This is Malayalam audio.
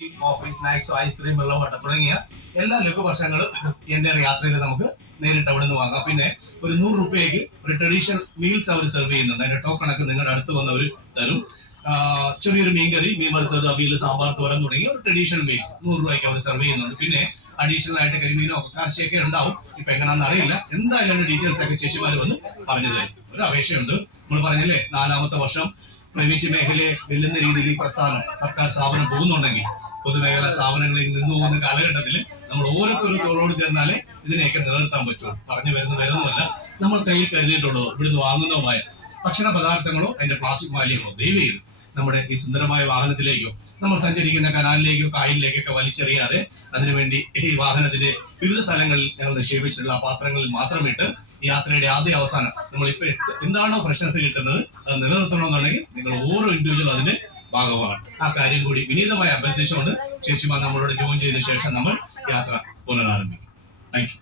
കോഫി, സ്നാക്സോ, ഐസ്ക്രീം, വെള്ളവട്ട തുടങ്ങിയ എല്ലാ ലഘുഭക്ഷണങ്ങളും എന്റെ യാത്രയിൽ നമുക്ക് നേരിട്ട് അവിടെ നിന്ന് വാങ്ങാം. പിന്നെ ഒരു 100 രൂപയ്ക്ക് ഒരു ട്രഡീഷണൽ മീൽസ് അവർ സെർവ് ചെയ്യുന്നുണ്ട്. അതിന്റെ ടോക്കണൊക്കെ നിങ്ങളുടെ അടുത്ത് വന്നവർ തരും. ചെറിയൊരു മീൻകറി, മീൻ വറുത്തത്, അവിയൽ, സാമ്പാർ, തോരൻ തുടങ്ങിയ ഒരു ട്രഡീഷണൽ മീൽസ് 100 രൂപയ്ക്ക് അവർ സെർവ് ചെയ്യുന്നുണ്ട്. പിന്നെ അഡീഷണൽ ആയിട്ട് കരിമീനോ കാർച്ചയൊക്കെ ഉണ്ടാവും. ഇപ്പൊ എങ്ങനെയാണെന്ന് അറിയില്ല. എന്തായാലും അതിന്റെ ഡീറ്റെയിൽസ് ഒക്കെ ചേച്ചിമാർ വന്ന് പറഞ്ഞു തരും. ഒരു അപേക്ഷയുണ്ട്. നമ്മൾ പറഞ്ഞില്ലേ, 4ാമത്തെ വർഷം പ്രൈവറ്റ് മേഖലയെ വെല്ലുന്ന രീതിയിൽ ഈ പ്രസ്ഥാനം സർക്കാർ സ്ഥാപനം പോകുന്നുണ്ടെങ്കിൽ പൊതുമേഖലാ സ്ഥാപനങ്ങളിൽ നിന്ന് പോകുന്ന കാലഘട്ടത്തിൽ നമ്മൾ ഓരോരുത്തരും തോളോട് ചേർന്നാലേ ഇതിനെയൊക്കെ നിലനിർത്താൻ പറ്റുള്ളൂ. പറഞ്ഞു വരുന്നതല്ല, നമ്മൾ കയ്യിൽ കരുതിയിട്ടുള്ളതോ ഇവിടുന്ന് വാങ്ങുന്നതുമായ ഭക്ഷണ പദാർത്ഥങ്ങളോ അതിന്റെ പ്ലാസ്റ്റിക് മാലിന്യങ്ങളോ ദയവ് ചെയ്ത് നമ്മുടെ ഈ സുന്ദരമായ വാഹനത്തിലേക്കോ നമ്മൾ സഞ്ചരിക്കുന്ന കനാലിലേക്കോ കായലിലേക്കൊക്കെ വലിച്ചെറിയാതെ അതിനുവേണ്ടി ഈ വാഹനത്തിന്റെ വിവിധ സ്ഥലങ്ങളിൽ ഞങ്ങൾ നിക്ഷേപിച്ചിട്ടുള്ള പാത്രങ്ങളിൽ മാത്രമിട്ട് യാത്രയുടെ ആദ്യ അവസാനം നമ്മളിപ്പോ എന്താണോ ഫ്രഷ്നസ് കിട്ടുന്നത് അത് നിലനിർത്തണമെന്നുണ്ടെങ്കിൽ നിങ്ങൾ ഓരോ ഇൻഡിവിജ്വലും അതിന്റെ ഭാഗമാണ്. ആ കാര്യം കൂടി വിനീതമായി അഭ്യർത്ഥിച്ചുകൊണ്ട് ചേച്ചിമാർ നമ്മളോട് ജോയിൻ ചെയ്ത ശേഷം നമ്മൾ യാത്ര പുനരാരംഭിക്കും. Thank you.